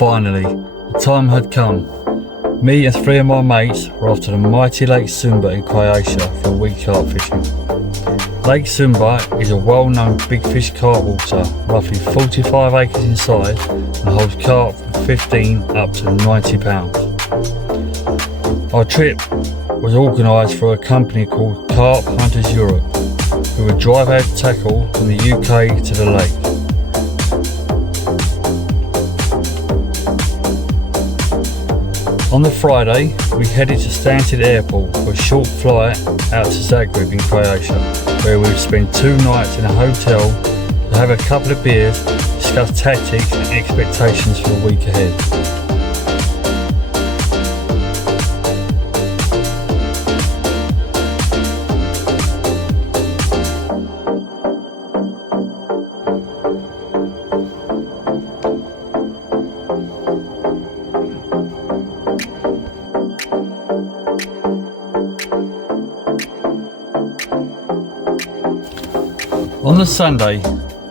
Finally, the time had come. Me and 3 of my mates were off to the mighty Lake Sumba in Croatia for a week carp fishing. Lake Sumba is a well-known big fish carp water, roughly 45 acres in size, and holds carp from 15 up to 90 pounds. Our trip was organised for a company called Carp Hunters Europe, who would drive out tackle from the UK to the lake. On the Friday, we headed to Stansted Airport for a short flight out to Zagreb in Croatia, where we would spend 2 nights in a hotel to have a couple of beers, discuss tactics and expectations for the week ahead. On the Sunday,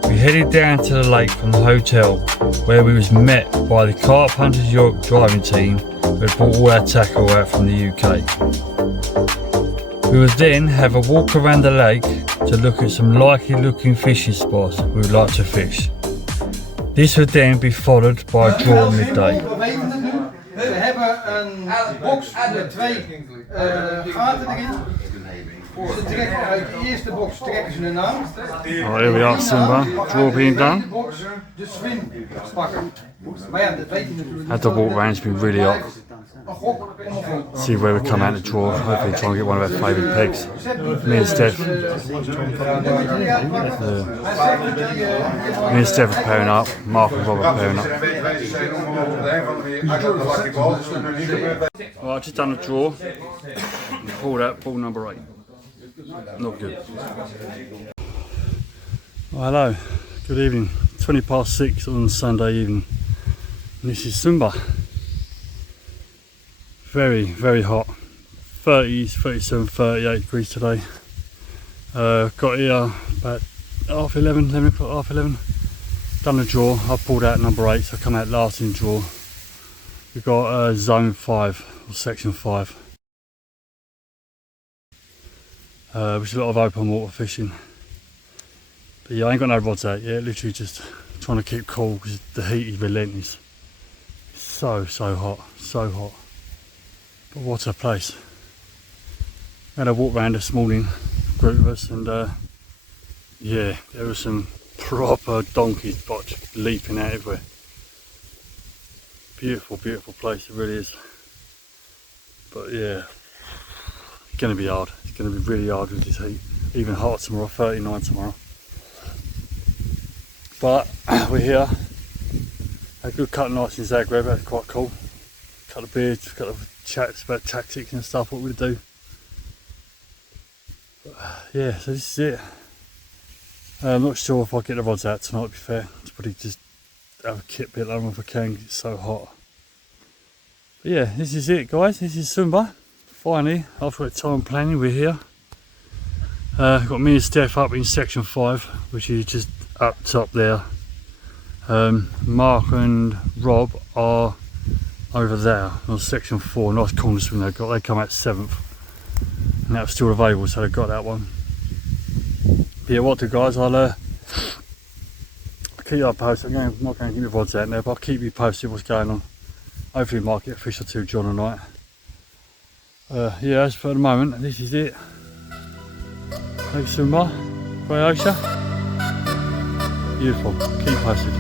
we headed down to the lake from the hotel, where we was met by the Carp Hunters Europe driving team who had brought all our tackle out from the UK. We would then have a walk around the lake to look at some likely looking fishing spots we would like to fish. This would then be followed by a draw at midday. We hebben een box met 2 gaten erin. Ze trekken uit de eerste box trekken ze een naam. Right, here we are, Sumba. Draw being done. De swim pakken. Maar ja, dat weet je natuurlijk. Had the walk around, it's been really hot. See where we come out the draw. Hopefully try and get one of our favourite pegs. Me and Steph. Me and Steph are pairing up. Mark and Rob are pairing up. Well, I've just done a draw. Pulled out ball number 8. Not good. Well, hello, good evening. 20 past 6 on Sunday evening. And this is Sumba. Very, very hot. 30s, 37, 38 degrees today. Got here about half 11 o'clock, half 11. Done the draw. I pulled out number 8, so I come out last in the draw. We've got zone 5 or section 5. Which is a lot of open water fishing. But yeah, I ain't got no rods out yet, literally just trying to keep cool because the heat is relentless. It's so hot, so hot. But what a place. We had a walk around this morning, a group of us, and yeah, there were some proper donkeys leaping out everywhere. Beautiful, beautiful place, it really is. But yeah, it's going to be hard. It's going to be really hard with this heat. Even hotter tomorrow, 39 tomorrow. But we're here. Had a good couple of nights in Zagreb, that's quite cool. Couple of beers, couple of chats about tactics and stuff, what we do. But, yeah, so this is it. I'm not sure if I get the rods out tonight, to be fair. I'll probably just have a kit bit longer if I can, it's so hot. But yeah, this is it guys, this is Sumba. Finally, after a time planning, we're here. Got me and Steph up in section 5, which is just up top there. Mark and Rob are over there on section 4. Nice corner swim they got. They come out 7th, and that was still available, so they got that one. But yeah, what to do guys, I'll keep you up posted. I'm not going to get my rods out there, but I'll keep you posted what's going on. Hopefully might get a fish or 2 John tonight. Yeah, as for the moment, this is it. Lake Sumba, Croatia. Beautiful, keep posted.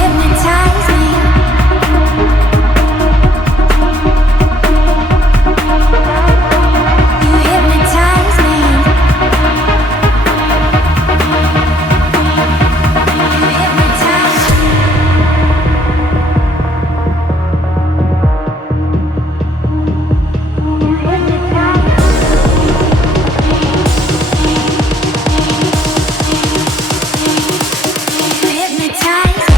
hypnotize me. You hypnotize me. You hypnotize me. You hypnotize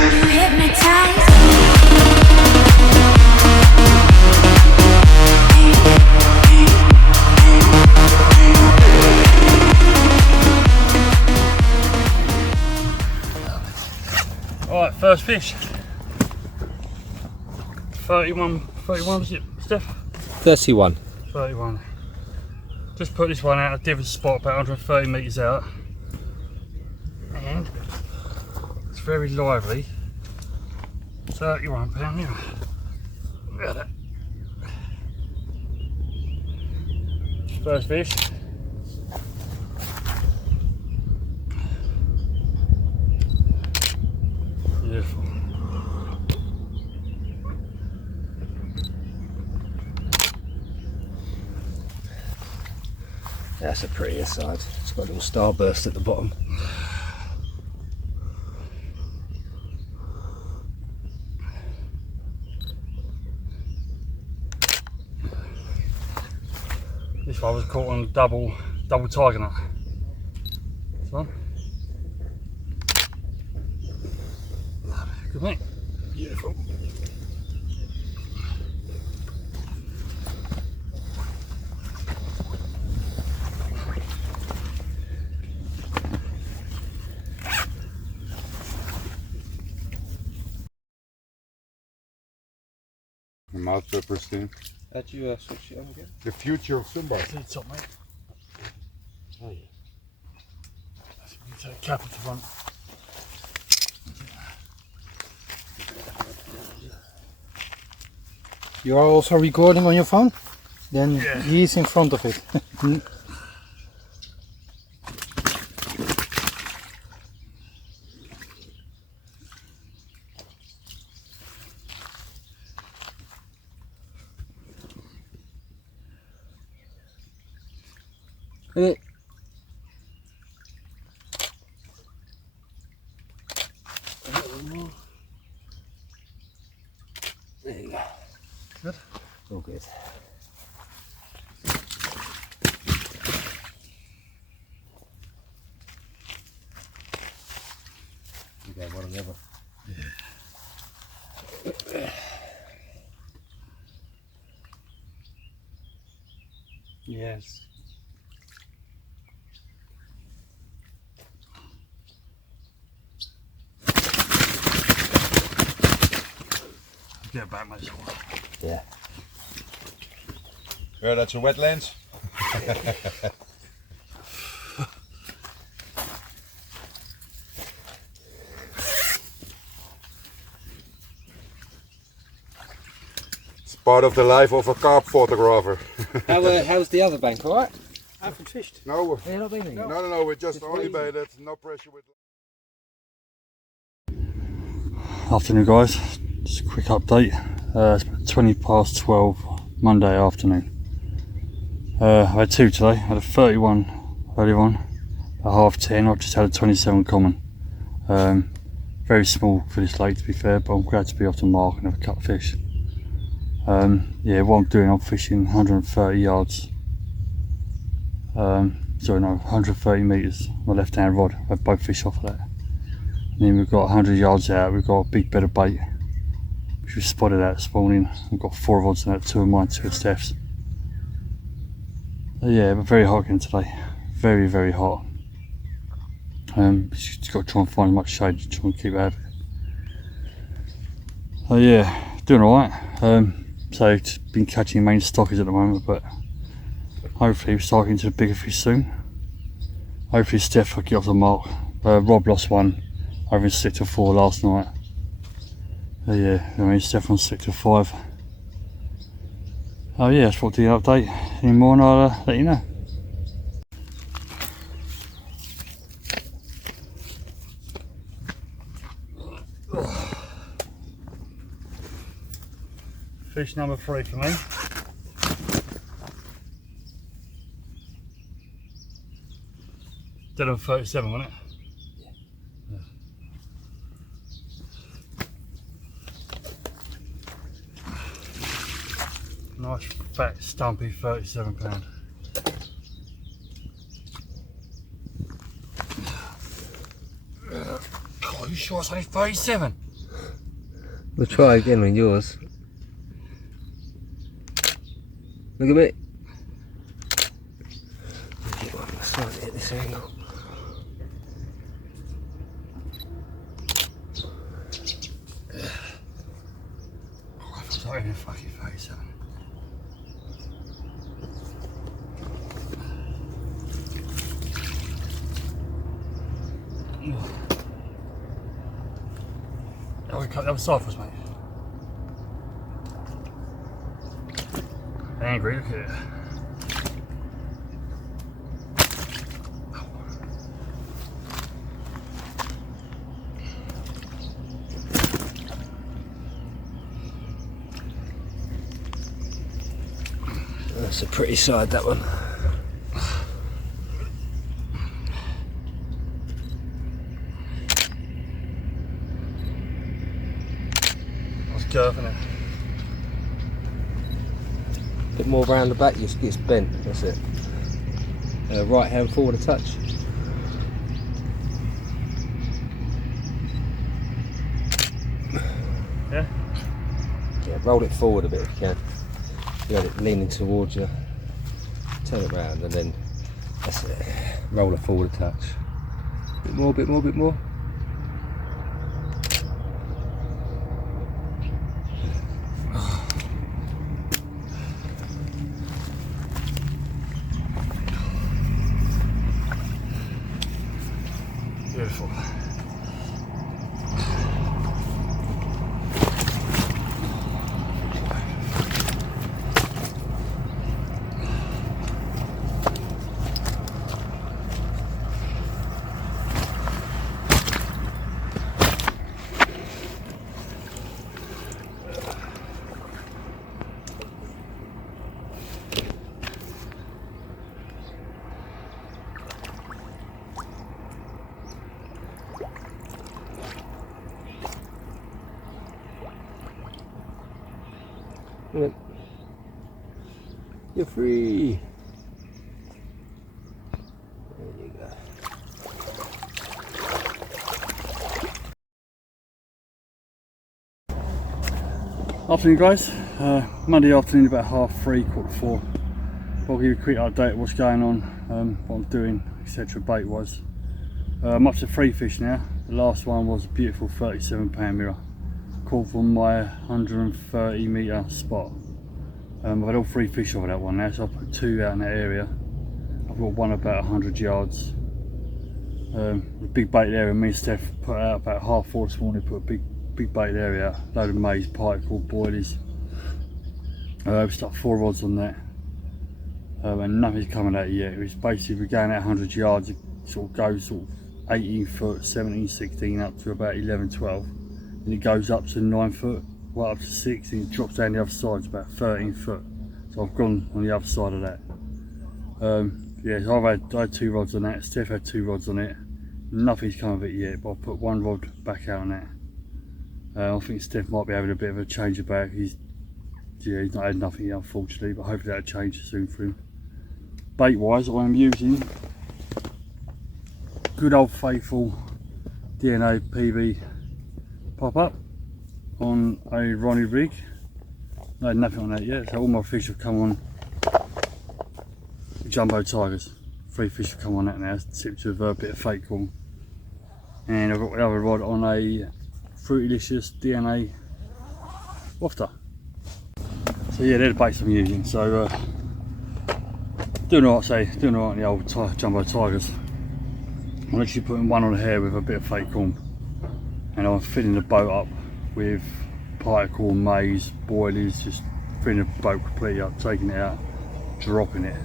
You hypnotize Alright, first fish. 31 was it, Steph? 31. 31. Just put this one out at a different spot about 130 metres out. And it's very lively. 31 pound, yeah. Look at that. First fish. Beautiful. That's a prettier side. It's got a little starburst at the bottom. This one was caught on double tiger nut. This one. Good mate. Beautiful. The mouth peppers thing. Had you switch it on again? The future of Sumba. It's up, mate. Oh yeah. Take a cap at the front. You are also recording on your phone? Then Yeah. he's in front of it. There you go. Good. All good. You go one or the other. Yes. Get back, mate. Yeah. Yeah, that's a wetlands. It's part of the life of a carp photographer. How's the other bank? All right. I haven't fished. No, Yeah, not been there. no, we're just only baited. No pressure with. Afternoon, guys. Just a quick update. It's 20 past 12 Monday afternoon. I had two today. I had a 31 earlier on at 10:30. I've just had a 27 common. Very small for this lake, to be fair, but I'm glad to be off the mark and have a cut fish. Yeah, what I'm doing, I'm fishing 130 yards. Sorry, no, 130 metres. My left-hand rod. I had both fish off of that. And then we've got 100 yards out. We've got a big bed of bait, which we spotted out this morning. We've got 4 rods in that, 2 of mine, 2 of Steph's. Yeah, but very hot again today. Very, very hot. Just got to try and find as much shade to try and keep out of it. So yeah, doing alright. So just been catching main stockies at the moment, but hopefully we're starting to the bigger fish soon. Hopefully Steph will get off the mark. Rob lost one over in sector 4 last night. Yeah, I mean Steph on sector 5. Oh yeah, that's what the update. Any more and I'll let you know. Fish number 3 for me. Dead on 37, wasn't it? Yeah. Nice fat stumpy 37 pound. Oh, you sure it's only 37? We'll try again on yours. Look at me. Get one slightly at this angle. Oh, it's only fucking 37. Oh, we cut the other side for us, mate. Angry, look at it. That's a pretty side, that one. That's curving it. Bit more round the back, it's bent, that's it. Right hand forward a touch. Yeah? Yeah, roll it forward a bit if you can. You got it leaning towards you. Turn it round and then, that's it. Roll it forward a touch. Bit more, bit more, bit more. Beautiful. You're free. There you go. Afternoon guys, Monday afternoon about 3:30, 4:15. I'll give you a quick update of what's going on, what I'm doing, etc. bait wise. I'm up to 3 fish now. The last one was a beautiful 37 pound mirror, caught from my 130 metre spot. I've had all 3 fish over that one now, so I put 2 out in that area. I've got one about 100 yards. A big bait area. Me and Steph put out about 4:30 this morning, put a big bait area, load of maize, pike, called boilies. We stuck 4 rods on that, and nothing's coming out yet. It's basically, we're going out 100 yards, it sort of goes 18 foot, 17, 16 up to about 11, 12. And it goes up to 9 foot, right up to 6, and it drops down the other side, it's about 13 foot. So I've gone on the other side of that. Yeah, so I had 2 rods on that, Steph had 2 rods on it. Nothing's come of it yet, but I'll put 1 rod back out on that. I think Steph might be having a bit of a change about. He's not had nothing yet, unfortunately, but hopefully that'll change soon for him. Bait wise, I'm using good old faithful DNA PB pop up on a Ronnie rig. I had nothing on that yet, so all my fish have come on jumbo tigers. 3 fish have come on that now, tipped with a bit of fake corn. And I've got the other rod on a Fruitylicious DNA wafter. So yeah, they're the baits I'm using. So doing alright, doing alright on the old jumbo tigers. I'm actually putting one on here with a bit of fake corn, and I'm filling the boat up with pike corn, maize, boilies, just filling the boat completely up, taking it out, dropping it.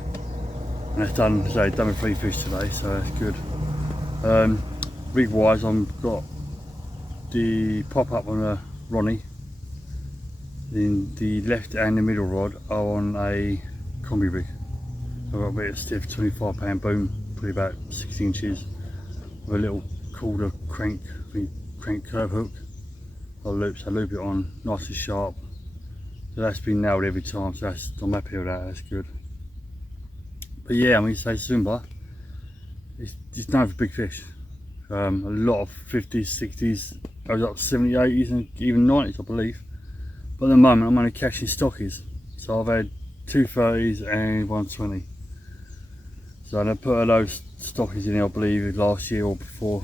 And that's done, so done with 3 fish today, so that's good. Rig wise, I've got the pop up on a Ronnie. Then the left and the middle rod are on a combi rig. I've got a bit of stiff 25-pound boom, probably about 6 inches, with a little korda crank curve hook. I loop it on nice and sharp. So that's been nailed every time, so I'm happy with that, that's good. But yeah, I mean, say Sumba, it's known for big fish. A lot of 50s, 60s, goes up 70s, 80s and even 90s I believe. But at the moment I'm only catching stockies. So I've had 230s and 120. So I put a load of stockies in there I believe last year or before,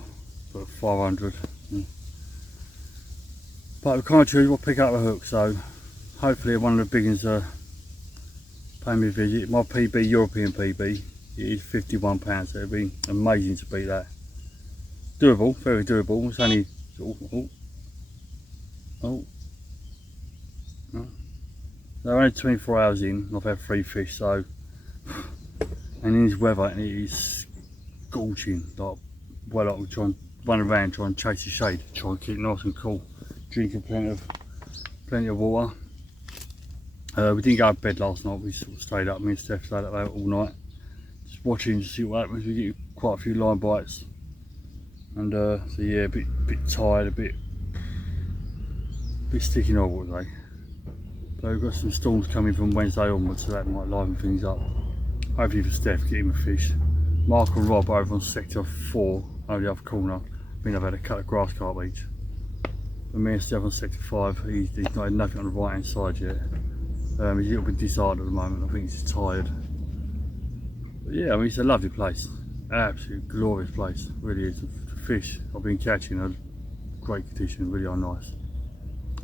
put 500. But we can't choose what pick up a hook, so hopefully one of the big ones pay me a visit. My PB, European PB, it is £51, so it'd be amazing to beat that. Doable, very doable. It's only they're only 24 hours in. I've had 3 fish, so and in this weather it is scorching. Like, well, I'm trying to run around, try and chase the shade, try and keep it nice and cool. Drinking plenty of water. We didn't go to bed last night. We sort of stayed up. Me and Steph stayed up all night, just watching to see what happens. We get quite a few line bites, and so yeah, a bit tired, a bit sticky novel today. But we've got some storms coming from Wednesday onwards, so that might liven things up. Hopefully for Steph, get him a fish. Mark and Rob over on sector 4, over the other corner. I think I've had a cut of grass carp each. But me and Steph on sector 5, he's not had nothing on the right hand side yet. He's a little bit disheartened at the moment. I think he's just tired. But yeah, I mean, it's a lovely place. Absolutely glorious place. Really is. The fish I've been catching are great condition, really are nice.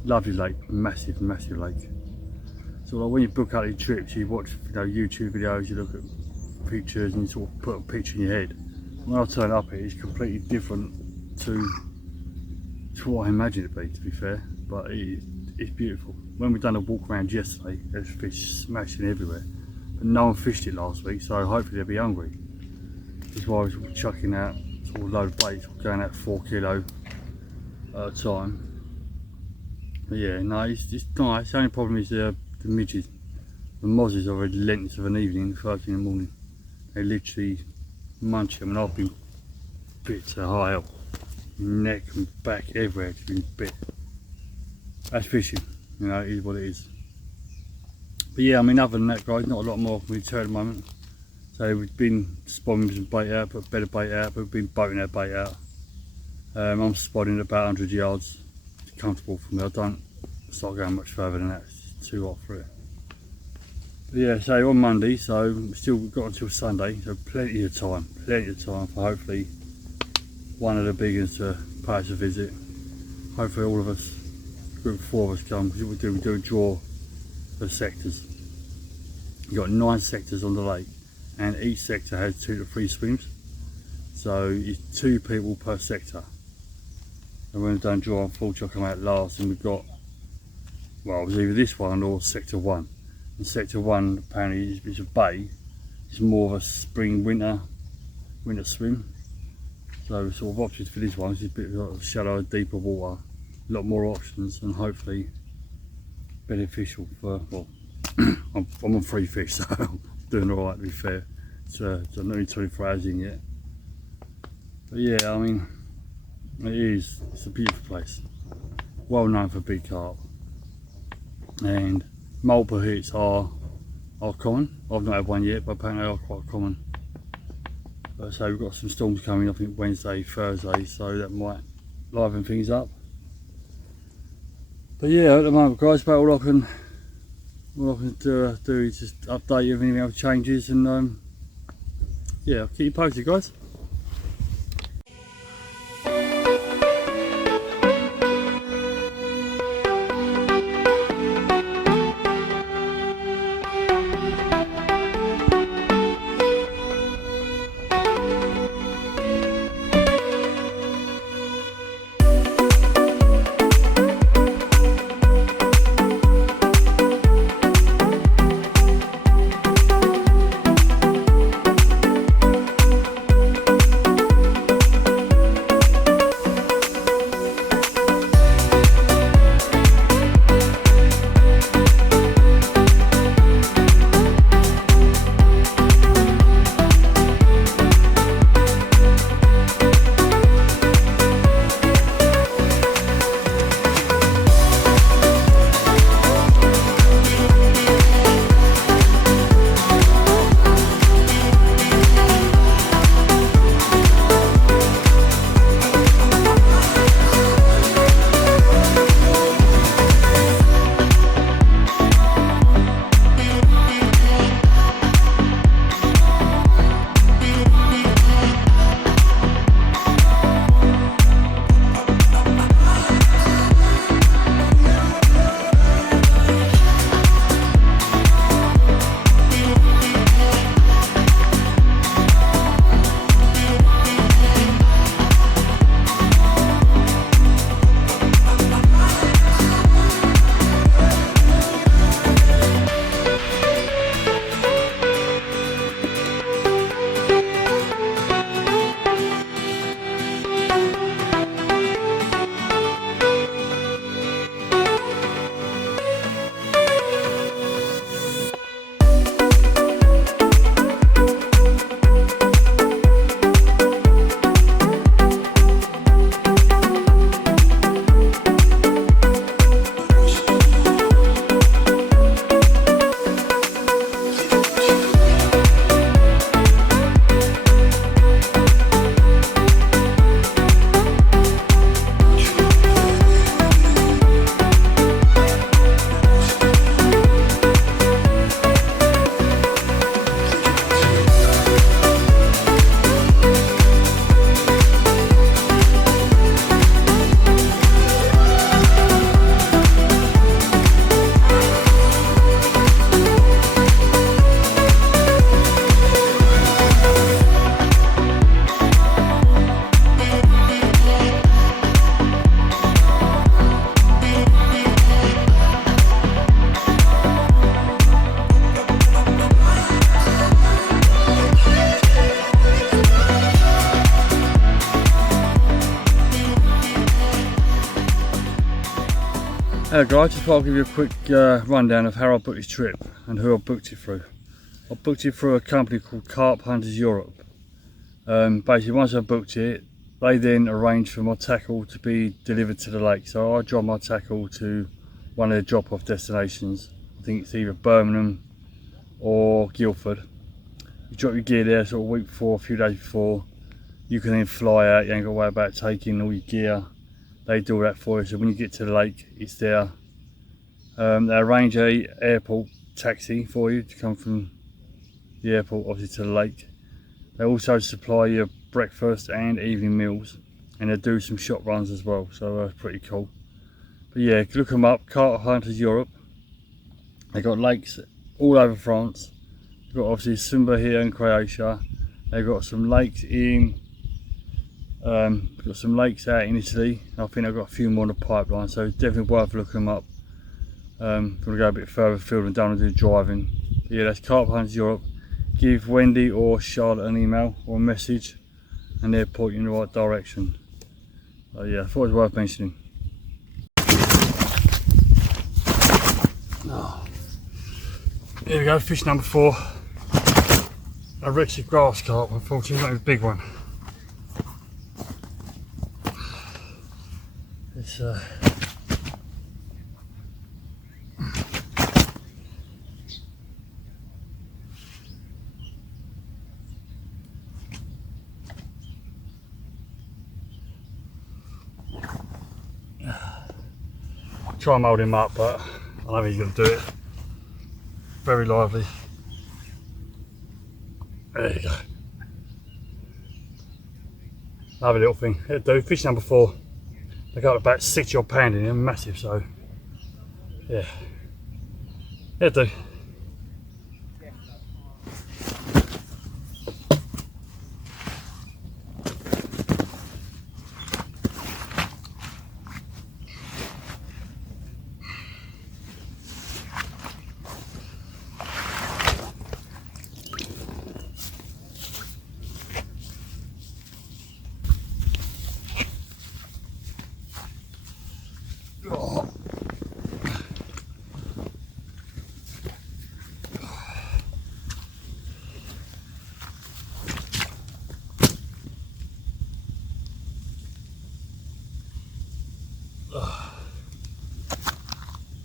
Lovely lake, massive lake. So like when you book out these trips, you watch YouTube videos, you look at pictures and you sort of put a picture in your head. When I turn up here, it's completely different to what I imagined it to be fair, but it's beautiful. When we done a walk around yesterday, there's fish smashing everywhere, but no one fished it last week, so hopefully they'll be hungry. That's why I was chucking out sort of load of baits, going out 4 kilo at a time. But yeah, no, it's nice. The only problem is the midges. The mozzies are relentless of an evening, first thing in the morning. They literally munch them, and I've been bit to high up. Neck and back, everywhere, it's been bit. That's fishing, it is what it is. But yeah, I mean, other than that, guys, not a lot more for me to tell at the moment. So we've been spotting some bait out, put better bait out, but we've been boating our bait out. I'm spotting at about 100 yards. It's comfortable for me. I don't start going much further than that. It's too hot for it. But yeah, so on Monday, so we've still got until Sunday, so plenty of time for hopefully one of the big ones to pay us a visit. Hopefully all of us, group of 4 of us come, because we do a draw for sectors. You've got 9 sectors on the lake, and each sector has 2 to 3 swims. So it's 2 people per sector. And when we've done draw, unfortunately I come out last, and we've got, well, it was either this one or sector 1. And sector 1 apparently is a bay. It's more of a spring winter swim. So sort of options for this one is a bit of shallower, deeper water, a lot more options, and hopefully beneficial for, well, I'm on 3 fish, so I'm doing alright to be fair. So I'm not even 24 hours in yet. But yeah, I mean, it's a beautiful place. Well known for big carp. And multiple hits are common. I've not had one yet, but apparently they are quite common. So we've got some storms coming, I think Wednesday, Thursday, so that might liven things up. But yeah, at the moment, guys, about all I can do is just update you if anything else changes, and yeah, I'll keep you posted, guys. Hello guys, just thought I'll give you a quick rundown of how I booked this trip and who I booked it through. I booked it through a company called Carp Hunters Europe. Basically once I booked it, they then arranged for my tackle to be delivered to the lake. So I drive my tackle to one of their drop-off destinations. I think it's either Birmingham or Guildford. You drop your gear there sort of a week before, a few days before. You can then fly out, you ain't got to worry about taking all your gear. They do all that for you, so when you get to the lake, it's there. They arrange a airport taxi for you to come from the airport obviously to the lake. They also supply you breakfast and evening meals, and they do some shop runs as well, so that's pretty cool. But yeah, look them up, Carp Hunters Europe. They got lakes all over France. They've got obviously Sumba here in Croatia. They've got some lakes in got some lakes out in Italy. I think I've got a few more in the pipeline, so it's definitely worth looking them up. I'm going to go a bit further afield and don't want to do driving. But yeah, that's Carp Hunters Europe. Give Wendy or Charlotte an email or a message and they'll point you in the right direction. So yeah, I thought it was worth mentioning. Here we go, fish number 4. A wretched grass carp, unfortunately, not a big one. It's try and mould him up, but I know he's going to do it. Very lively. There you go. Lovely little thing. It'll do. Fish number 4. They got about 60 odd pound in them, massive, so yeah. It'll do.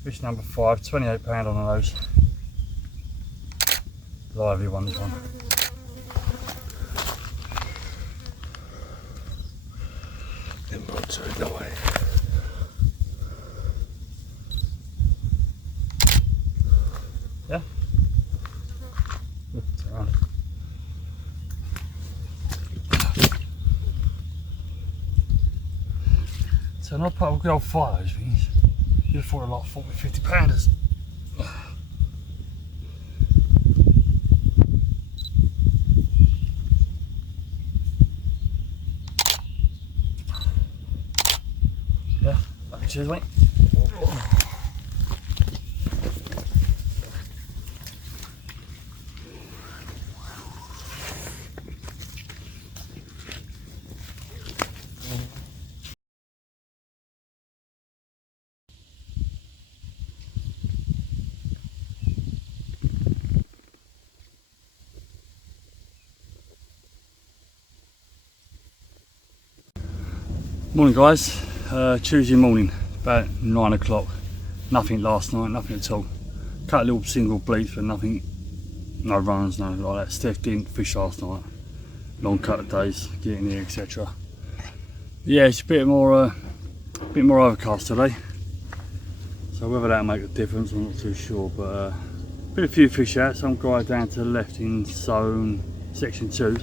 Fish number 5, £28 on the nose. Lively one, this one. Then brought to it that way. Yeah? Look, it's around. So not part of a good old fire, those things. You'd have thought a lot of 40, 50 pounders. Yeah, cheers mate. Morning guys, Tuesday morning, about 9 o'clock. Nothing last night, nothing at all. Cut a little single bleach, but nothing, no runs, nothing like that. Steph didn't fish last night. Long cut of days, getting here, etc. Yeah, it's a bit more overcast today. So whether that'll make a difference, I'm not too sure. But been a few fish out. Some guy down to the left in zone section 2.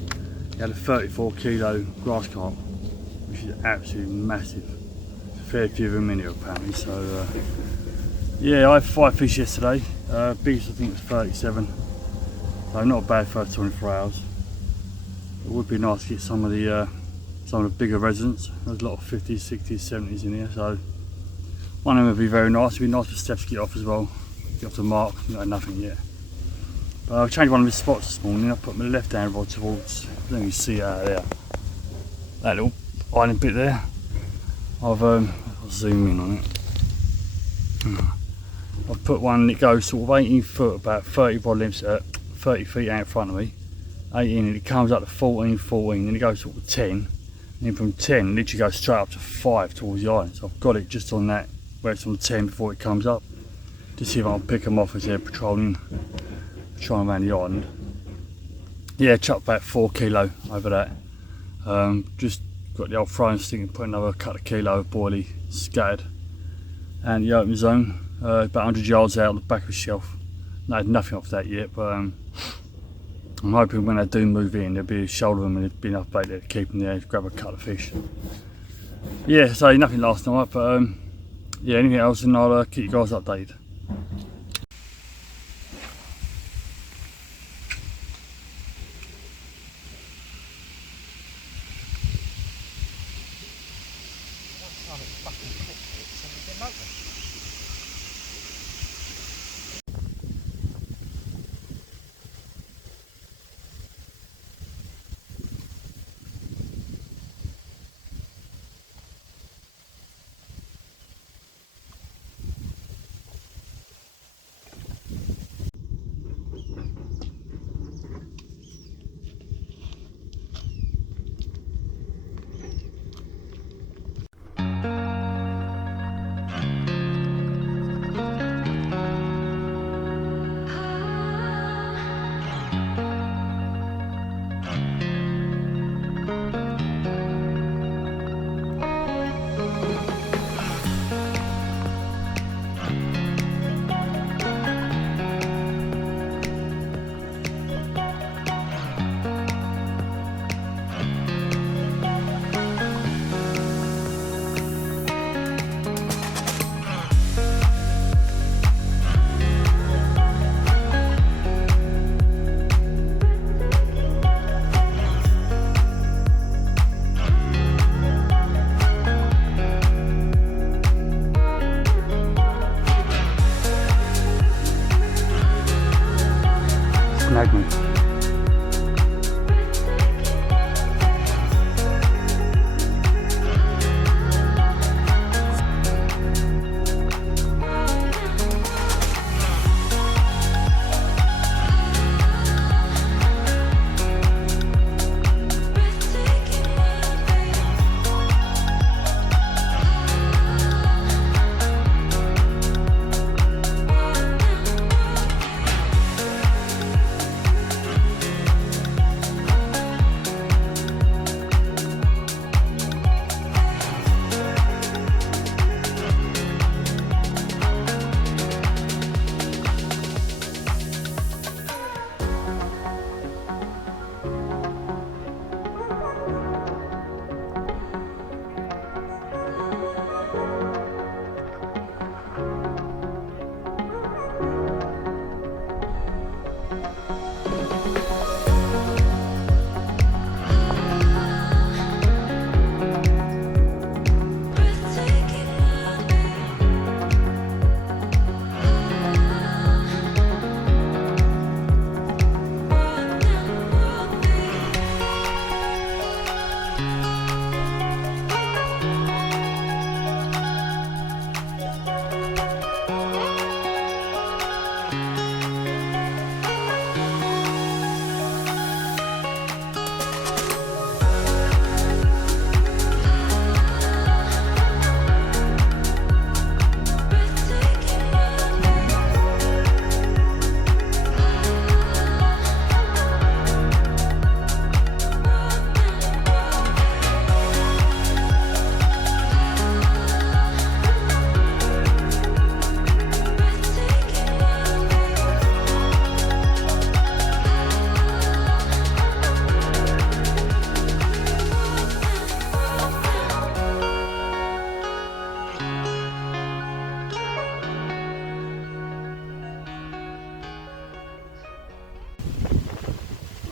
He had a 34 kilo grass carp, which is absolutely massive. A fair few of them in it apparently, so yeah, I had 5 fish yesterday. Biggest I think was 37, so not a bad first 24 hours. It would be nice to get some of the bigger residents. There's a lot of 50s, 60s, 70s in here, so one of them would be very nice. It'd be nice for Steph to get off as well, get off the mark. Not nothing yet. But I've changed one of his spots this morning. I put my left hand rod towards, I don't know if you see out there, that little island bit there. I'll zoom in on it. I've put one that goes sort of 18 foot, about 30 rod lengths, 30 feet out in front of me. 18, and it comes up to 14, 14, then it goes sort of 10. And then from 10, it literally goes straight up to 5 towards the island. So I've got it just on that, where it's on 10 before it comes up. To see if I can pick them off as they're patrolling around the island. Yeah, chucked about 4 kilo over that. Just got the old throwing stick and put another couple of kilo of boilie scattered. And the open zone, about 100 yards out the back of the shelf. I had nothing off that yet, but I'm hoping when they do move in, there'll be a shoulder of them and there'll be enough bait there to keep them there to grab a couple of fish. Yeah, so nothing last night, but yeah, anything else, and I'll keep you guys updated. Snag me.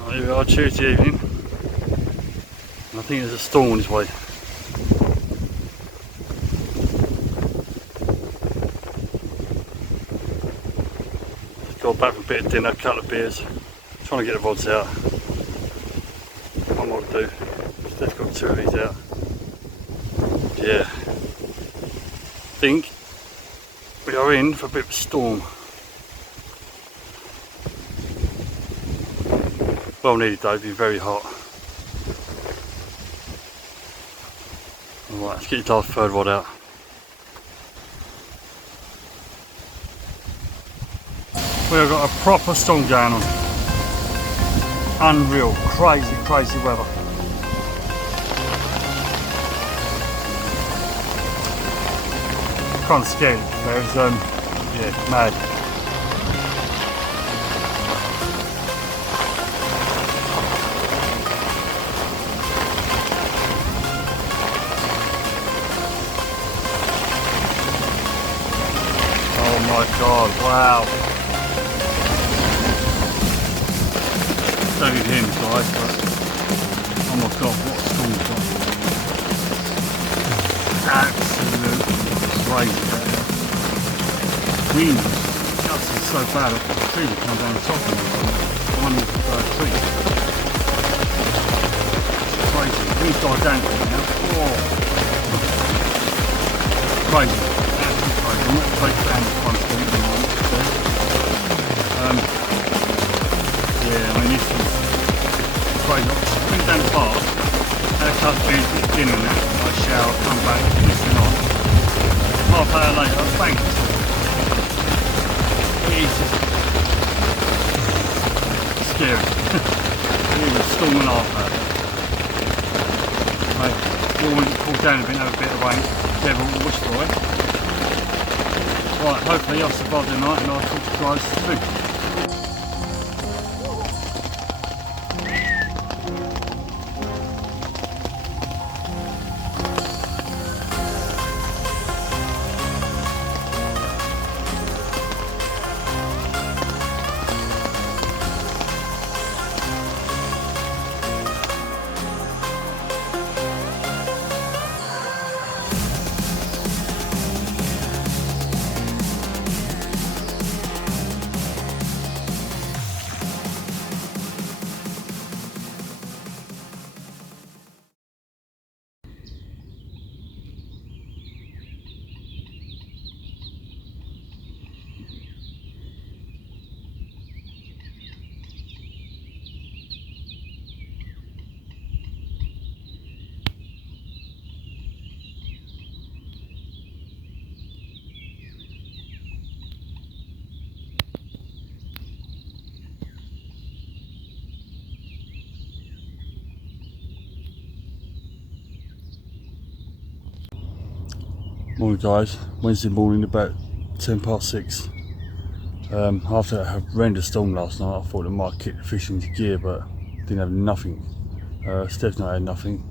Here we are, Tuesday evening. I think there's a storm on its way. Just got back from a bit of dinner, a couple of beers. Trying to get the rods out. One more to do. Steph's got 2 of these out. Yeah. I think we are in for a bit of a storm. Well needed though, it's been very hot. Alright, let's get your last third rod out. We've got a proper storm going on. Unreal, crazy, crazy weather. Kind of scary. There's yeah, mad. Oh my god! Wow. Don't get him, guys. But oh my god, what a storm we've got! Absolutely crazy. Wind gusts are so bad, I've got the tree that comes down the top of me. One of the tree. It's crazy. The wind's died down a bit now. Oh. Crazy. Absolutely crazy. I'm not afraid to down this one storm at the moment. Yeah, I mean this is crazy. I went down the bar, had a cup of beer, bit of dinner and that. I showered, come back, listen on. Half hour later, bang. It's just scary. It was storm and a half out there. Right, all want to cool down a bit, have a bit of rain. Devil wish for it. Right, hopefully I'll survive the night and I'll talk to you guys soon. Morning guys, Wednesday morning about 10 past 6. After a horrendous storm last night I thought it might kick the fish into gear but didn't have nothing. Steph's not had nothing.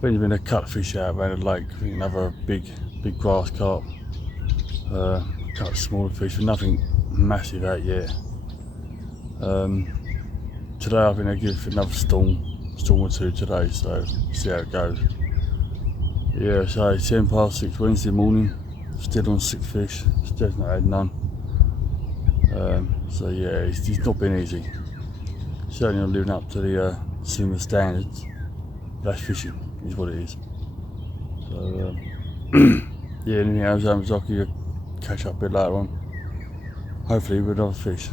There's been a cut fish out around the lake, I think another big grass carp. A couple of smaller fish but nothing massive out yet. Today I think I'll give another storm or two today, so see how it goes. Yeah, so 10 past 6 Wednesday morning, still on 6 fish, Steph's not had none. So yeah, it's not been easy. Certainly not living up to the similar standards. That's fishing, is what it is. So yeah, anything else happens, I'll catch up a bit later on. Hopefully with other fish.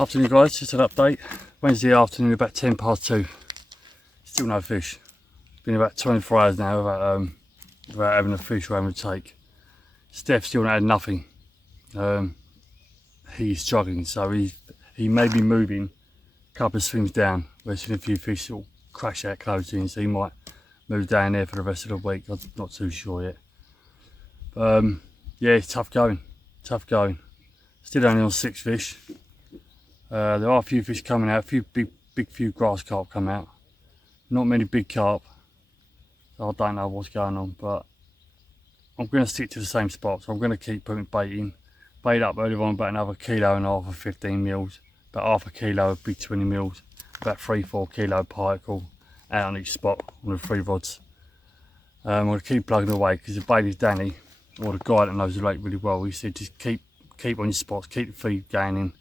Afternoon guys, just an update. Wednesday afternoon about 2:10. Still no fish. Been about 24 hours now without having a fish or having a take. Steph still not had nothing. He's struggling, so he may be moving a couple of swims down. We're seeing a few fish sort of crash out close in, so he might move down there for the rest of the week. I'm not too sure yet. But yeah, it's tough going. Still only on 6 fish. There are a few fish coming out, a few big grass carp come out. Not many big carp, so I don't know what's going on, but I'm going to stick to the same spot. So I'm going to keep putting bait in. Bait up earlier on about another 1.5 kilos of 15 mils, about half a kilo of big 20 mils, about 3-4 kilo pike all out on each spot on the 3 rods. I'm going to keep plugging away because the bailiff Danny, or the guy that knows the lake really well, he said just keep on your spots, keep the feed going in.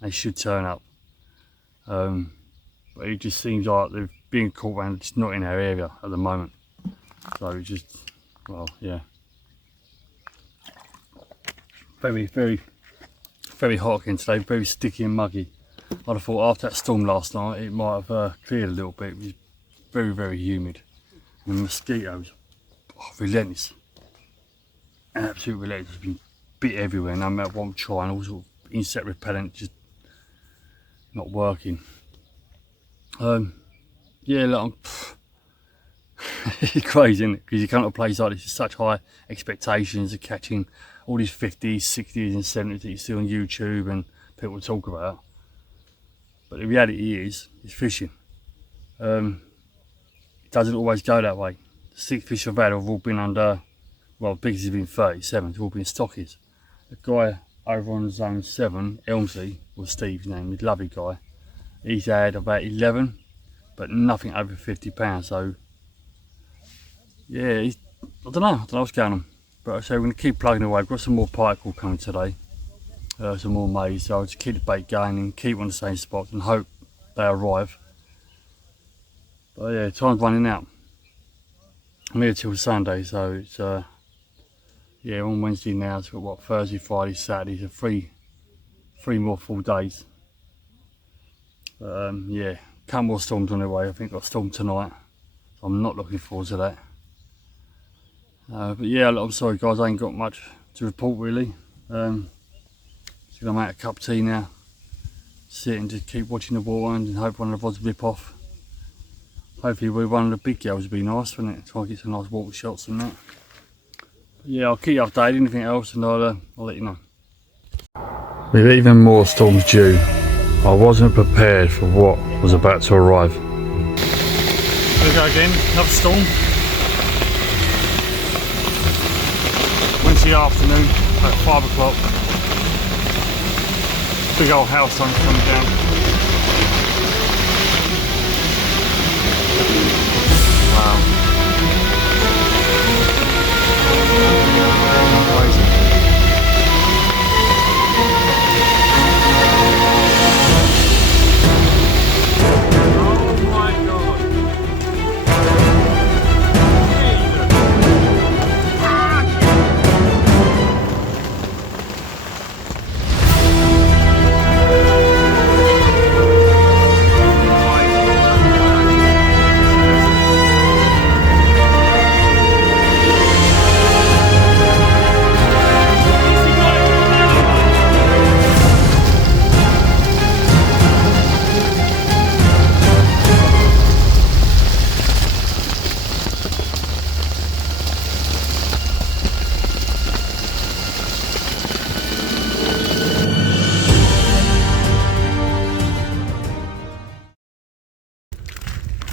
They should turn up, but it just seems like they're being caught around, just not in our area at the moment. So it's just, well, yeah, very hot again today, very sticky and muggy. I'd have thought after that storm last night it might have cleared a little bit. It was very humid, and the mosquitoes, relentless, absolutely relentless. It's been bit everywhere, no matter what I'm trying, all sort of insect repellent just not working. Yeah, look, it's crazy, isn't it? Because you come to a place like this with such high expectations of catching all these 50s, 60s and 70s that you see on YouTube and people talk about. But the reality is fishing. It doesn't always go that way. The 6 fish I've had have all been under, well, the biggest has been 37, they've all been stockies. The guy over on zone 7, Elmsley, was Steve's name, he's a lovely guy. He's had about 11, but nothing over 50 pounds. So yeah, I don't know what's going on. But so we're going to keep plugging away. I've got some more pike all coming today, some more maize. So I'll just keep the bait going and keep on the same spots and hope they arrive. But yeah, time's running out. I'm here till Sunday, so it's yeah, on Wednesday now. It's got what, Thursday, Friday, Saturday, so three more full days. Yeah, couple more storms on the way. I think I've got a storm tonight, so I'm not looking forward to that. But yeah, I'm sorry guys, I ain't got much to report really. Just gonna make a cup of tea now, sit and just keep watching the water and hope one of the rods rip off. Hopefully with one of the big girls would be nice, wouldn't it? Try and get some nice water shots and that. But yeah, I'll keep you updated, anything else, and I'll let you know. With even more storms due, I wasn't prepared for what was about to arrive. Here we go again, another storm. Wednesday afternoon, about 5 o'clock. Big old hailstone's coming down. Wow. Crazy. Oh my god.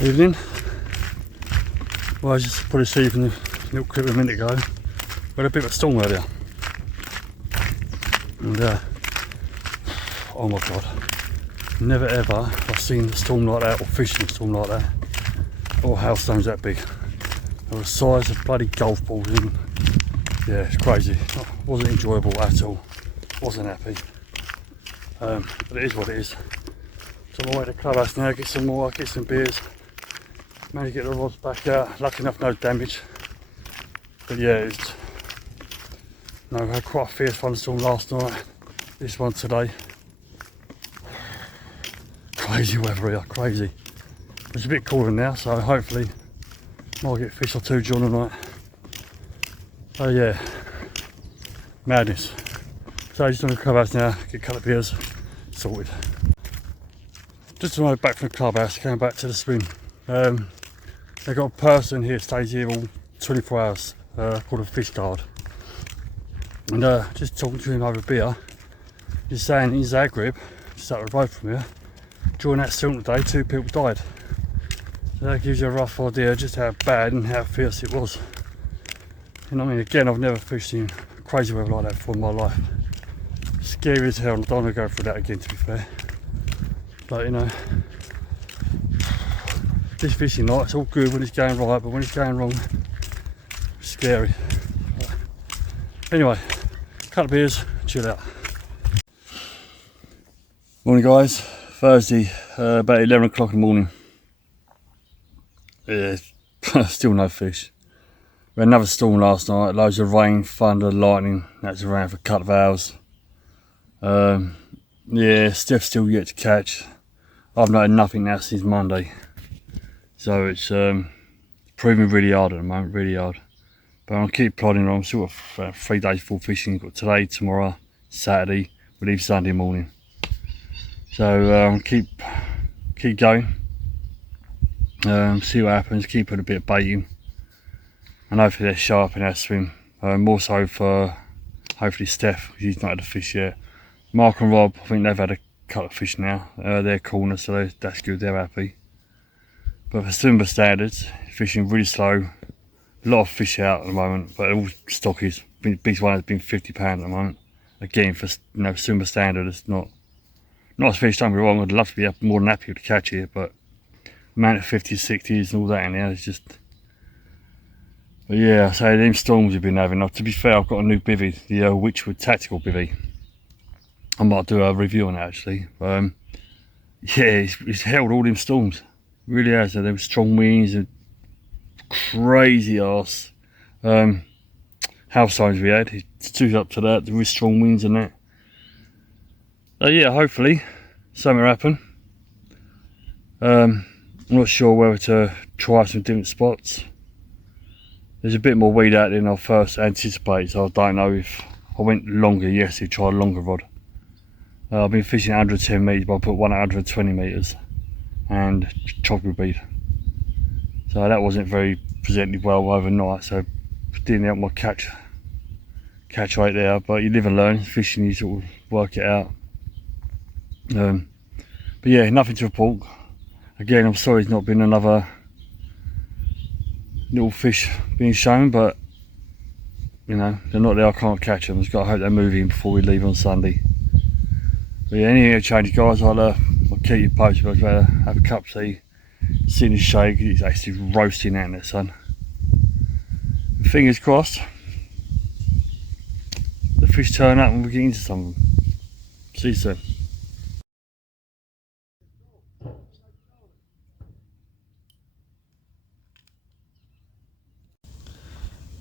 Evening. Well, I just put a sheep in the little clip a minute ago. We had a bit of a storm earlier, and Oh my god. Never ever have I seen a storm like that or fishing a storm like that. Or hailstones that big. They were the size of bloody golf balls and yeah, it's crazy. It wasn't enjoyable at all. Wasn't happy. But it is what it is. So I'm on my way to the clubhouse now, get some more, get some beers. Managed to get the rods back out. Lucky enough, no damage. But yeah, it's no, we had quite a fierce thunderstorm last night. This one today. Crazy weather here, crazy. It's a bit cooler now, so hopefully might get a fish or two during the night. So yeah, madness. So just on the clubhouse now, get a couple of beers, sorted. Just on my way back from the clubhouse, going back to the swim. They've got a person here, stays here all 24 hours, called a fish guard. And just talking to him over a beer, he's saying in Zagreb, just up the road from here, during that storm today, 2 people died. So that gives you a rough idea just how bad and how fierce it was. You know what I mean? Again, I've never fished in crazy weather like that before in my life. Scary as hell, and I don't want to go through that again, to be fair. But you know, this fishing night, it's all good when it's going right, but when it's going wrong, it's scary. Anyway, couple of beers, chill out. Morning guys, Thursday, about 11 o'clock in the morning. Yeah, still no fish. We had another storm last night, loads of rain, thunder, lightning, that's around for a couple of hours. Yeah, Steph's still yet to catch. I've not had nothing now since Monday. So it's proving really hard at the moment, really hard. But I'll keep plodding on, still got 3 days full fishing. Got today, tomorrow, Saturday, we leave Sunday morning. So keep going. See what happens, keep putting a bit of bait in. And hopefully they're sharp in our swim. More so for hopefully Steph, because he's not had a fish yet. Mark and Rob, I think they've had a couple of fish now. They're corner, so that's good, they're happy. But for Sumba standards, fishing really slow. A lot of fish out at the moment, but all stockies. Biggest one has been £50 at the moment. Again, for Sumba standard, it's not a fish, don't be wrong, I'd love to be more than happy to catch it, but amount of 50s, 60s and all that in there, it's just... But yeah, so them storms we've been having. Now, to be fair, I've got a new bivvy, the Witchwood Tactical bivvy. I might do a review on it actually. Yeah, it's held all them storms. It really has. There were strong winds and crazy arse hailstones we had. It stood up to that. There were strong winds and that. So yeah, hopefully something will happen. I'm not sure whether to try some different spots. There's a bit more weed out than I first anticipated, so I don't know if I went longer yesterday, tried a longer rod. I've been fishing 110 metres, but I put one at 120 metres and chocolate bead. So that wasn't very presented well overnight, so didn't help my catch rate there. But you live and learn, fishing you sort of work it out. But yeah, nothing to report. Again, I'm sorry it's not been another little fish being shown, but you know, they're not there, I can't catch them. Just got to hope they're moving before we leave on Sunday. But yeah, anything changes guys, I'll keep you posted. I'll better have a cup of tea, sit in the shade, it's actually roasting out in the sun. Fingers crossed, the fish turn up and we get into some of them. See you soon.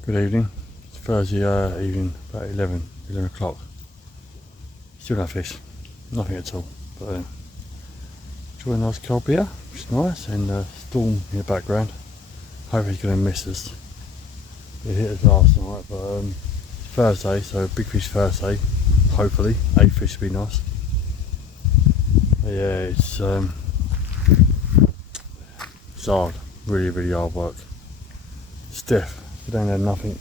Good evening, it's Thursday evening, about 11 o'clock. Still no fish, nothing at all. But enjoying a nice cold beer, which is nice, and storm in the background. Hopefully he's going to miss us. It hit us last night, but it's Thursday, so big fish Thursday. Hopefully, 8 fish will be nice. But yeah, it's hard, really hard work. Stiff. We don't have nothing,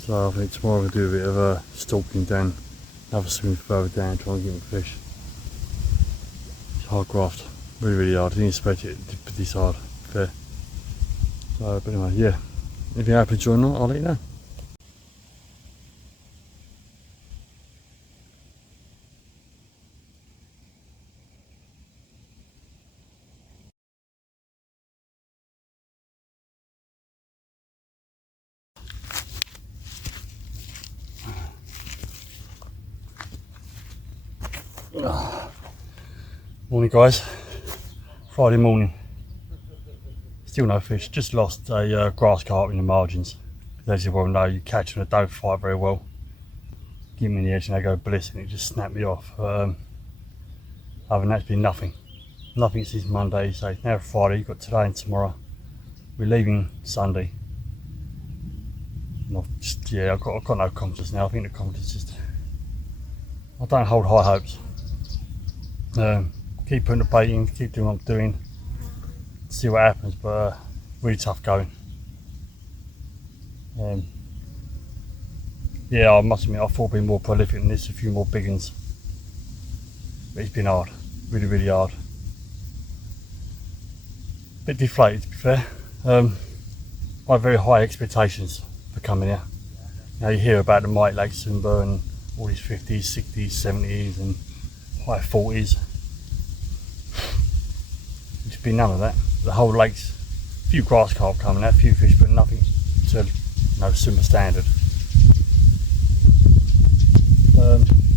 so I think tomorrow we'll do a bit of stalking down, another swim further down, trying to get some fish. It's hard graft, really hard. I didn't expect it to be this hard, fair. So, but anyway, yeah, if you're happy to join on, I'll let you know. Morning guys, Friday morning. Still no fish, just lost a grass carp in the margins. As you well know, you catch them, they don't fight very well. Give me the edge and they go bliss and it just snapped me off. Other than that, it's been nothing. Nothing since Monday, so it's now Friday, you've got today and tomorrow. We're leaving Sunday. And I've got no confidence now. I think the confidence just, I don't hold high hopes. Keep putting the bait in, keep doing what I'm doing, see what happens, but really tough going. Yeah, I must admit, I thought I'd be more prolific than this, a few more big ones. But it's been hard, really, really hard. Bit deflated, to be fair. I had very high expectations for coming here. Now you hear about the mighty Lake Sumba and all these 50s, 60s, 70s and high 40s. It's been none of that. The whole lake's a few grass carp coming out, a few fish, but nothing to Sumba standard.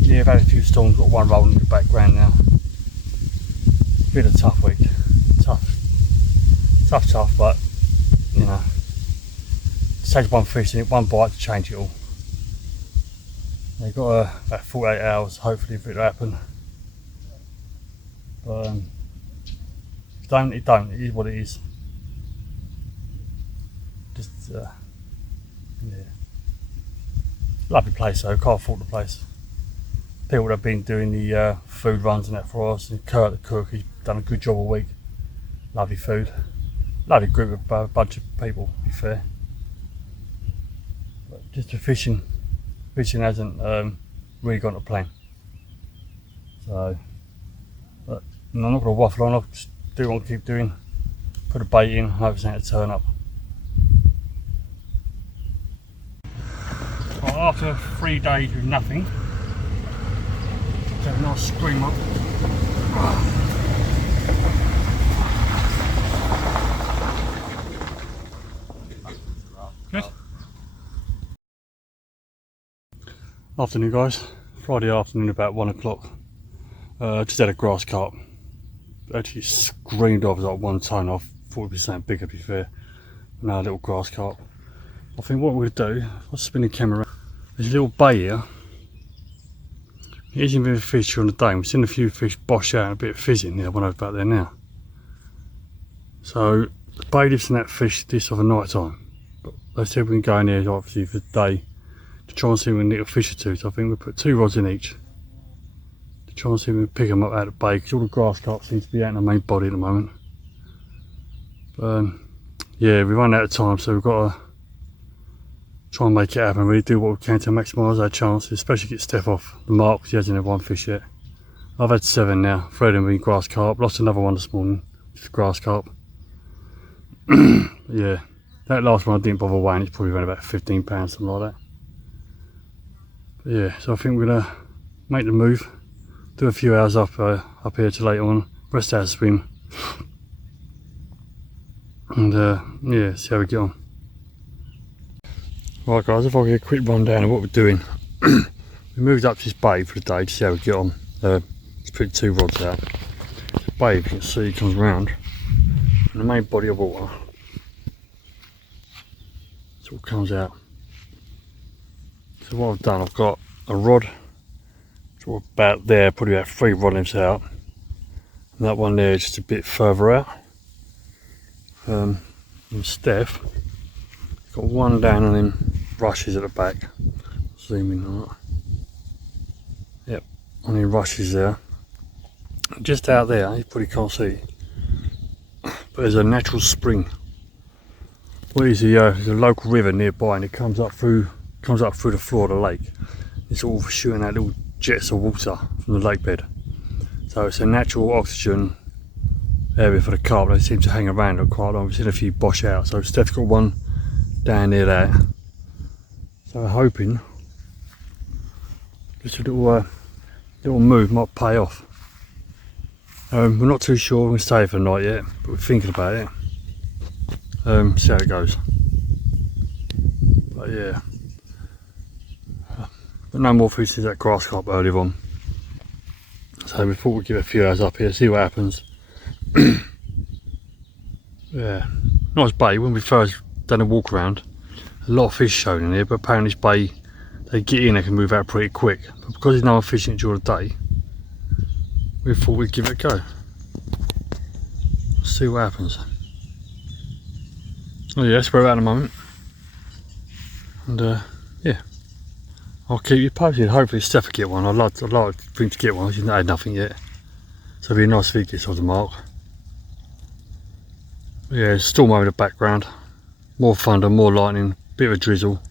Yeah, I've had a few storms, got one rolling in the background now. Been a tough week. Tough, but you know, it takes one fish and one bite to change it all. They've got about 48 hours, hopefully, for it to happen. But it don't. It is what it is. Just yeah, lovely place though. Can't fault the place. People that have been doing the food runs and that for us, and Kurt the cook, he's done a good job all week. Lovely food. Lovely group of a bunch of people, to be fair. But just the fishing hasn't really gone to plan. So, but I'm not going to waffle on. I'll just do what I keep doing. Put a bait in, hope it's going to turn up. Well, after 3 days with nothing, have a nice scream up. Good. Afternoon guys, Friday afternoon about 1 o'clock. Just had a grass carp. Actually screamed off like 1 ton off, 40% bigger to be fair. Now a little grass carp. I think what we're going to do, I'll spin the camera around. There's a little bay here. It isn't been a fish on the day. We've seen a few fish bosh out and a bit of fizzing there, one over back there now. So the bay lives in that fish this of a night time. But they said we can go in there obviously for the day to try and see if we can nick a fish or two. So I think we'll put 2 rods in each to try and see if we can pick them up out of the bay, because all the grass carp seems to be out in the main body at the moment. But yeah, we've run out of time, so we've got to try and make it happen, really do what we can to maximise our chances, especially get Steph off the mark because he hasn't had 1 fish yet. I've had 7 now, 3 of them being grass carp, lost another one this morning, just grass carp. Yeah, that last one I didn't bother weighing, it's probably around about 15 pounds, something like that. But yeah, so I think we're going to make the move, do a few hours up here till later on, rest out swim, and yeah, see how we get on. Right guys, if I get a quick rundown of what we're doing. We moved up to this bay for the day to see how we get on. Let's put 2 rods out. The bay, you can see, comes round in the main body of water. It all comes out. So what I've done, I've got a rod sort of about there, probably about 3 rod lengths out, and that one there is just a bit further out. And Steph got one down on them rushes at the back. Zoom in on that. Yep, on them rushes there. Just out there, you probably can't see, but there's a natural spring. What is there's a local river nearby, and it comes up through the floor of the lake. It's all shooting out little jets of water from the lake bed. So it's a natural oxygen area for the carp. They seem to hang around it quite long. We've seen a few bosh out. So Steph's got one down near there. So we're hoping just a little move might pay off. We're not too sure we're going to stay for the night yet, but we're thinking about it. See how it goes. But yeah, but no more fish since that grass carp earlier on. So we thought we'd give it a few hours up here, see what happens. Yeah, nice bay. When we first done a walk around, a lot of fish shown in here, but apparently this bay, they get in, they can move out pretty quick. But because there's no one fishing during the day, we thought we'd give it a go. See what happens. Oh yeah, that's where we're at the moment. And yeah, I'll keep you posted. Hopefully Steph will get one. I'd like to think to get one. She's not had nothing yet. So it'll be a nice if it gets on the mark. Yeah, storm over the background. More thunder, more lightning, bit of a drizzle.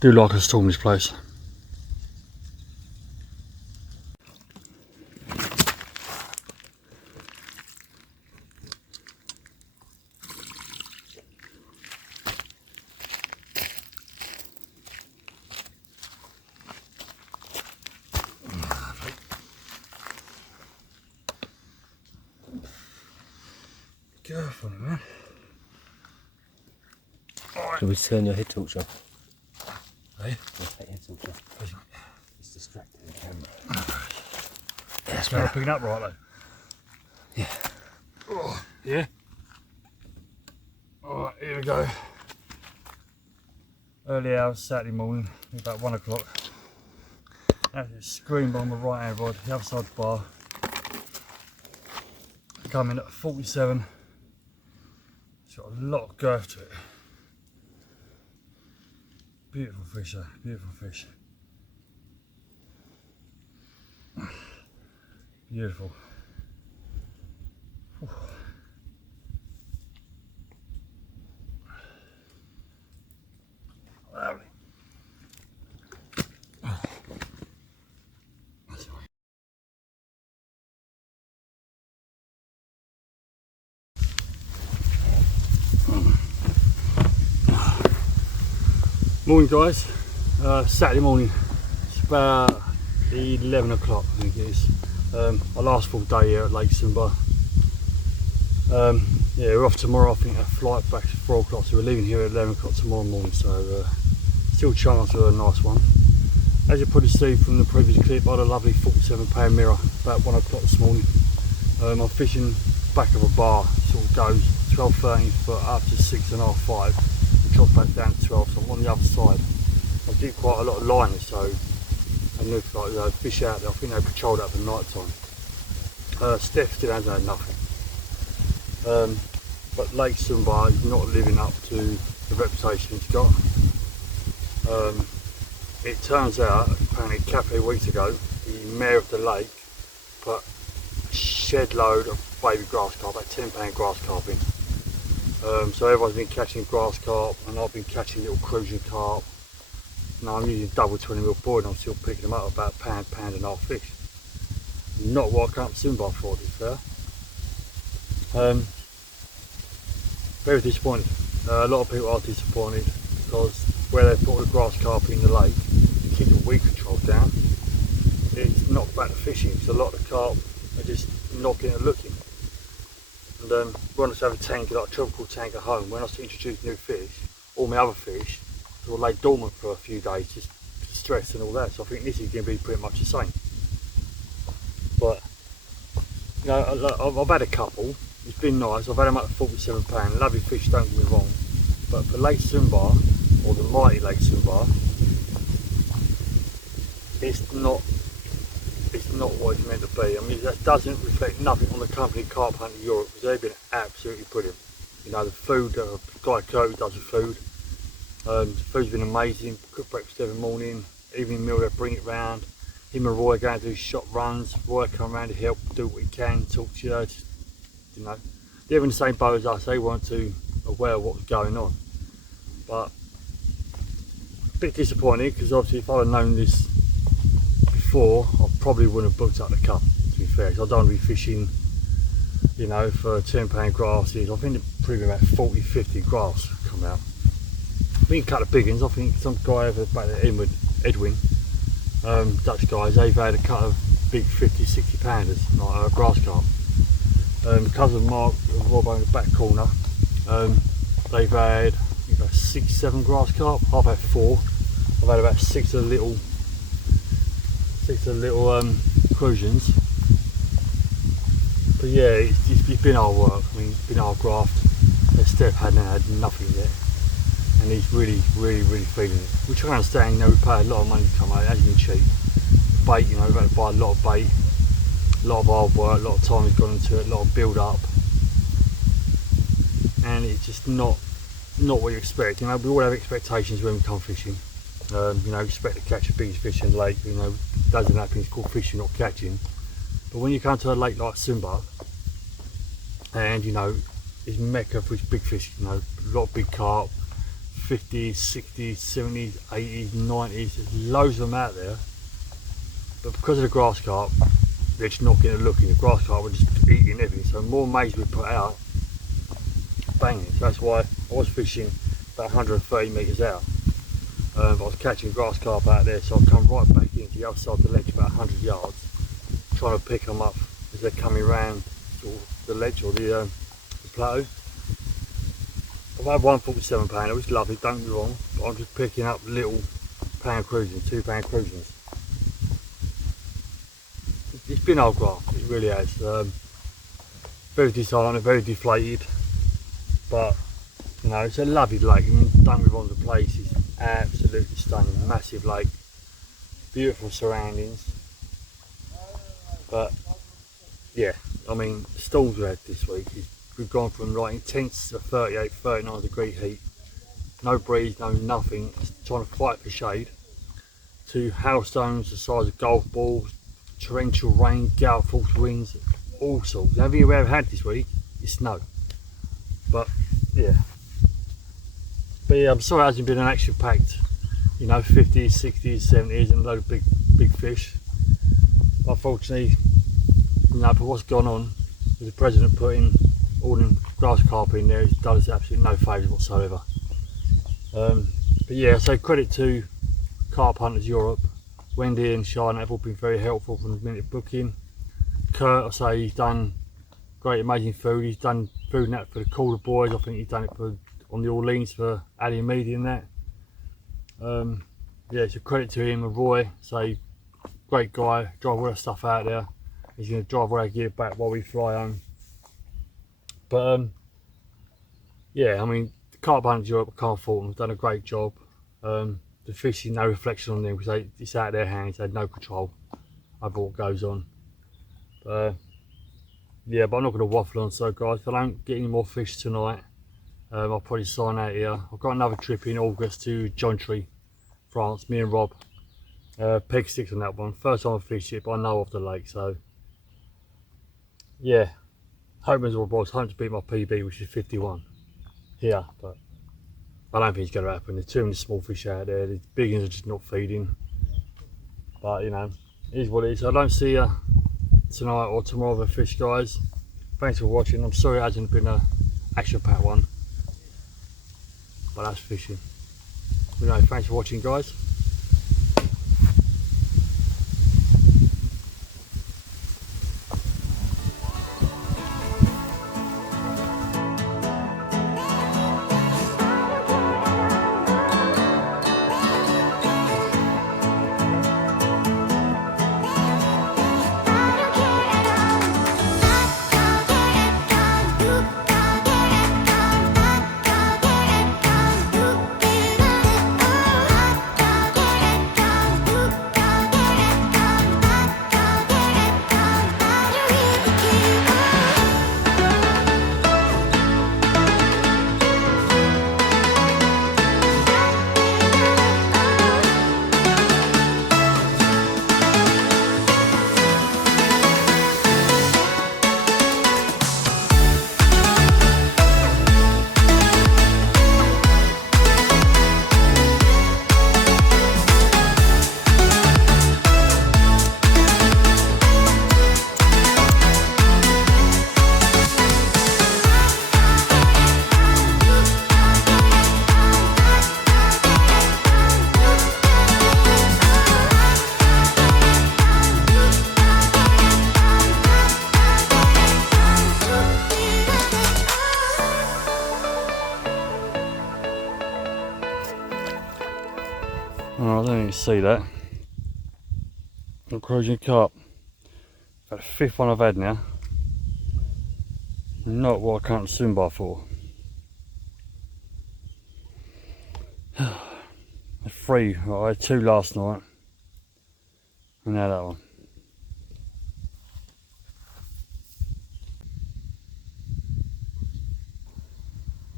Do like a storm this place. Careful, man. Shall we turn your head torch off? Hey? Take your head torch off. It's distracting the camera. That's better. Picking up right though. Yeah. Oh, yeah. Alright, here we go. Early hours, Saturday morning, about 1 o'clock. That's a screen on the right hand rod, the other side of the bar. Coming at 47. It's got a lot of girth to it. Beautiful fish though, beautiful fish. Beautiful. Whew. Lovely. Morning guys, Saturday morning, it's about 11 o'clock I think it is. Our last full day here at Lake Sumba. Yeah, we're off tomorrow. I think our flight back at 4 o'clock, so we're leaving here at 11 o'clock tomorrow morning, so still chance of a nice one. As you probably see from the previous clip, I had a lovely 47-pound mirror about 1 o'clock this morning. I'm fishing back of a bar, sort of goes 12-13 foot up to 6.5, 5. Drop back down to 12, so I'm on the other side. I did quite a lot of liners, so I knew like fish out there. I think they patrolled up at night time. Steph still hasn't had nothing. But Lake Sumba is not living up to the reputation it's got. It turns out, apparently a couple of weeks ago, the mayor of the lake put a shed load of baby grass carp, about 10-pound grass carp in. So everyone's been catching grass carp and I've been catching little cruising carp. Now I'm using double 20mm board and I'm still picking them up about pound and a half fish. Not what I come up Sumba for, to be fair. Very disappointed. A lot of people are disappointed because where they've put the grass carp in the lake to keep the weed control down, it's knocked back the fishing because a lot of the carp are just not getting looking. And when I have a tank, like a tropical tank at home, when I start introducing new fish, all my other fish will lay dormant for a few days, just stress and all that. So I think this is going to be pretty much the same. But you know, I've had a couple. It's been nice. I've had them up to 47 pound. Lovely fish, don't get me wrong. But for Lake Sumba, or the mighty Lake Sumba, it's not what it's meant to be. I mean, that doesn't reflect nothing on the company Carp Hunters Europe, because they've been absolutely brilliant. You know, the food, Guy Cody does the food. The food's been amazing. Cook breakfast every morning, evening meal, they bring it round. Him and Roy going to do shop runs. Roy come around to help, do what he can, talk to you. Just, you know, they're in the same boat as us. They weren't too aware of what was going on. But a bit disappointed, because obviously if I'd have known this before, I probably wouldn't have booked up the cup, to be fair, because I don't want to be fishing, you know, for £10 grasses. I think they're probably about 40-50 grass come out. We can cut the big ones. I think some guy over back there, Edwin, Dutch guys, they've had a cut of big 50-60 pounders, like grass carp. Because of Mark and Rob in the back corner, they've had about 6-7 grass carp. I've had 4. I've had about 6 of the little cruisins. But yeah, it's been hard work. I mean, it's been hard graft. Steph hadn't had nothing yet, and he's really feeling it. Which I understand. You know, we pay a lot of money to come out. It hasn't been cheap. Bait, you know, we've had to buy a lot of bait, a lot of hard work, a lot of time has gone into it, a lot of build up, and it's just not what you expect. You know, we all have expectations when we come fishing. You know, expect to catch the biggest fish in the lake. You know, it doesn't happen. It's called fishing, not catching. But when you come to a lake like Sumba, and you know, it's mecca for big fish. You know, a lot of big carp, 50s, 60s, 70s, 80s, 90s. There's loads of them out there. But because of the grass carp, they're just not getting a look in. The grass carp were just eating everything. So the more maize we put out, banging. So that's why I was fishing about 130 metres out. I was catching grass carp out there, so I'd come right back into the other side of the ledge about 100 yards, trying to pick them up as they're coming round sort of the ledge or the plateau. I've had one 47 pounder, which is lovely, don't get me wrong, but I'm just picking up little pound cruisins, 2 pound cruisins. It's been old graft, it really has. Very disheartening, very deflated, but you know, it's a lovely lake. I mean, don't get me wrong, the place is absolutely stunning, massive lake, beautiful surroundings. But yeah, I mean, the storms we had this week, we've gone from like intense to 38, 39 degree heat, no breeze, no nothing, trying to fight for shade, to hailstones the size of golf balls, torrential rain, gale force winds, all sorts. The only thing we've ever had this week is snow. But yeah, I'm sorry it hasn't been an action packed, you know, 50s, 60s, 70s and a load of big fish. Unfortunately, you know, for what's gone on with the president putting all them grass carp in there, it's done us absolutely no favours whatsoever. But yeah, so credit to Carp Hunters Europe. Wendy and Shana have all been very helpful from the minute of booking. Kurt, I say, he's done great, amazing food. He's done food and that for the korda boys. I think he's done it on the Orleans for Ali and Meady and that. Yeah, it's a credit to him and Roy. So great guy, drive all that stuff out there. He's going to drive all our gear back while we fly home. But yeah, I mean, the Carp Hunters Europe, I can't fault them. They've done a great job. The fishing, no reflection on them because it's out of their hands. They had no control over what goes on. Yeah, but I'm not going to waffle on. So guys, if I don't get any more fish tonight, I'll probably sign out here. I've got another trip in August to Jontry, France. Me and Rob. Peg sticks on that one. First time I fished it, but I know of the lake. So yeah, hoping as well, boys. Hoping to beat my PB, which is 51 here, but I don't think it's going to happen. There's too many small fish out there. The big ones are just not feeding. But you know, it is what it is. I don't see you tonight or tomorrow with a fish, guys. Thanks for watching. I'm sorry it hasn't been a action-packed one, but that's fishing. But no, thanks for watching, guys. Oh, I don't even see that. I'm cruising carp. About the 5th one I've had now. Not what I count Sumba for. 3, I had 2 last night. And now that one.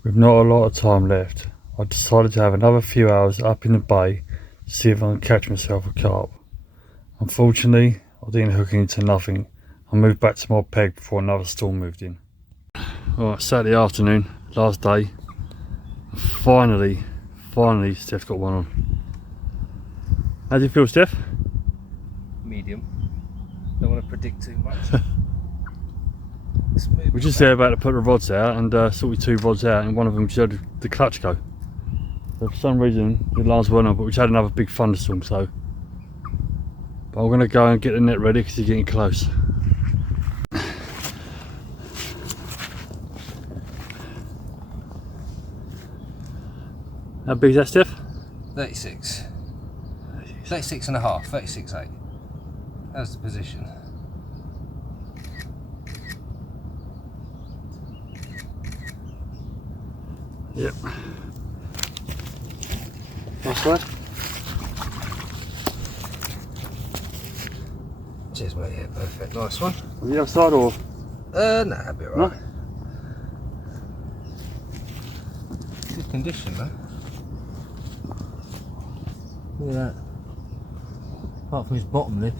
With not a lot of time left, I decided to have another few hours up in the bay to see if I can catch myself a carp. Unfortunately, I didn't hook into nothing. I moved back to my peg before another storm moved in. Alright, Saturday afternoon, last day. Finally, Steph got one on. How do you feel, Steph? Medium. Don't want to predict too much. We're just there about to put the rods out and sorted 2 rods out, and one of them showed the clutch go. So for some reason the lines weren't on, but we had another big thunderstorm, so. But I'm going to go and get the net ready because he's getting close. How big is that, Steph? 36. 36 and a half, 36.8. That's the position. Yep. Nice one. Cheers, mate. Yeah, perfect. Nice one. On the other side or? Nah, that'll be alright. No? Good condition, though. Look at that. Apart from his bottom lip.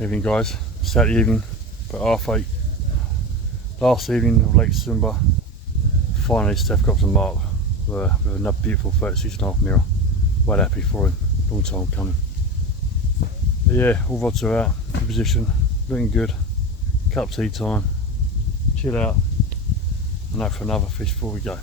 Evening guys, Saturday evening, about 8:30. Last evening of Lake Sumba. Finally Steph got some mark with another beautiful 36.5 mirror. Well happy for him, long time coming. But yeah, all rods are out, in position, looking good. Cup tea time, chill out, and hope for another fish before we go.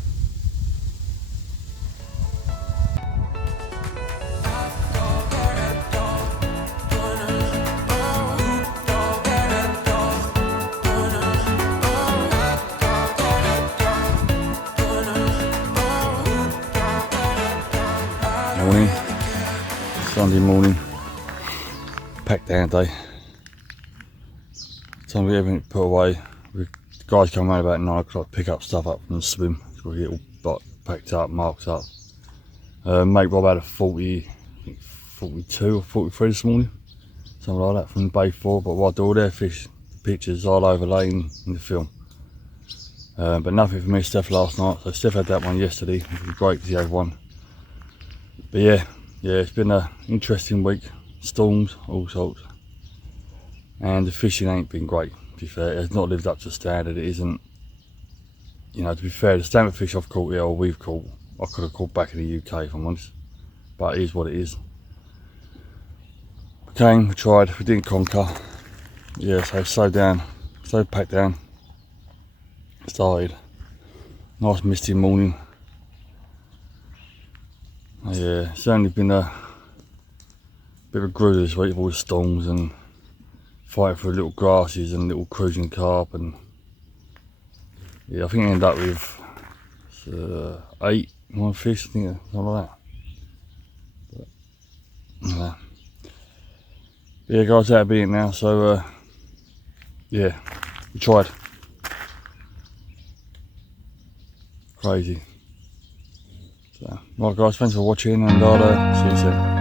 Morning, Sunday morning, packed down day. Time to get everything put away. The guys come around about 9 o'clock to pick up stuff up from the swim. So we get all packed up, marked up. Mate Rob had a 40, I think 42 or 43 this morning, something like that from Bay 4. But what I do all their fish, the pictures I'll overlay in the film. But nothing for me, Steph last night. So Steph had that one yesterday, which was great because he had one. But yeah, it's been an interesting week. Storms, all sorts. And the fishing ain't been great, to be fair. It has not lived up to standard. It isn't, you know, to be fair, the standard fish I've caught here, or we've caught, I could have caught back in the UK if I'm honest. But it is what it is. We came, we tried, we didn't conquer. Yeah, so slowed down, so packed down. Started. Nice misty morning. Yeah, it's only been a bit of a grueler this week with all the storms and fighting for little grasses and little cruising carp, and yeah, I think I ended up with 8 1 fish, I think, something like that. But, yeah guys, that'll be it now. So yeah, we tried. Crazy. So, right guys, thanks for watching, and I'll see you soon.